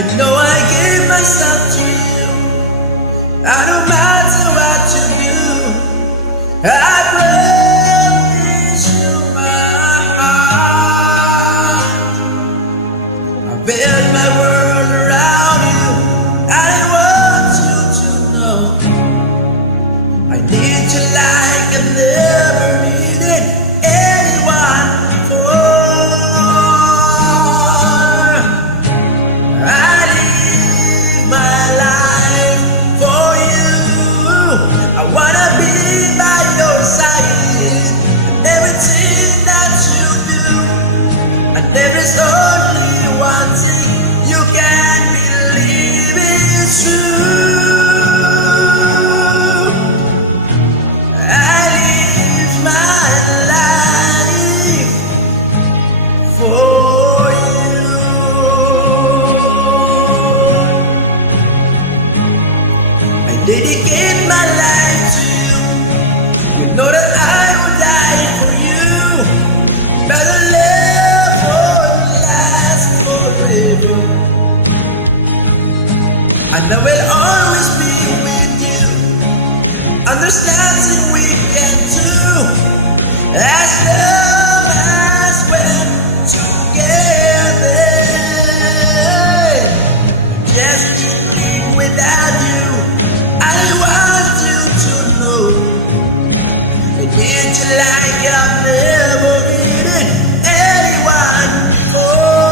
you know I give myself to you. I don't matter what you do, I promise you my heart. I build my world around you. I want you to know I need you like I've never needed anyone before. I live my life for you. I wanna be by your side and everything that you do. And there is only one thing you can believe is true. I live my life for you. I dedicate my life to you. You know that I would die for you. But the love won't last forever. And I will always be with you. And there's nothing we can do as long as we're together. Just living without you, I want you to know I need you like I've never needed anyone before.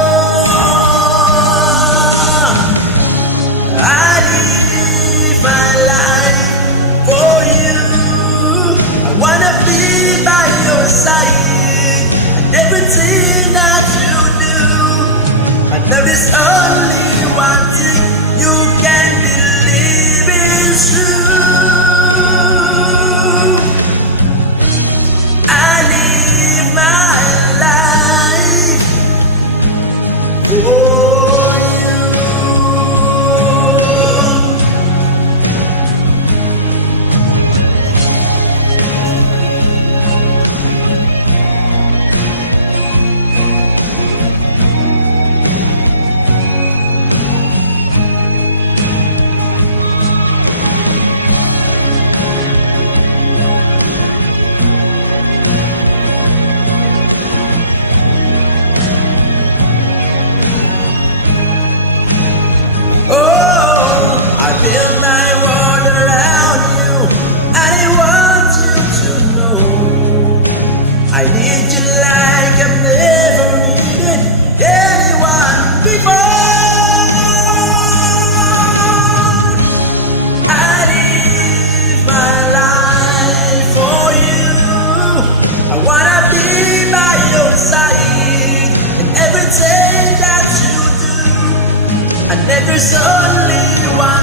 I live my life for you. I wanna be by your side and everything that you do. And there is only one thing you can believe is true. I live my life for you. I build my world around you, and I want you to know I need you like I've never needed anyone before. I live my life for you. I wanna be by your side in everything that you do. And there's only one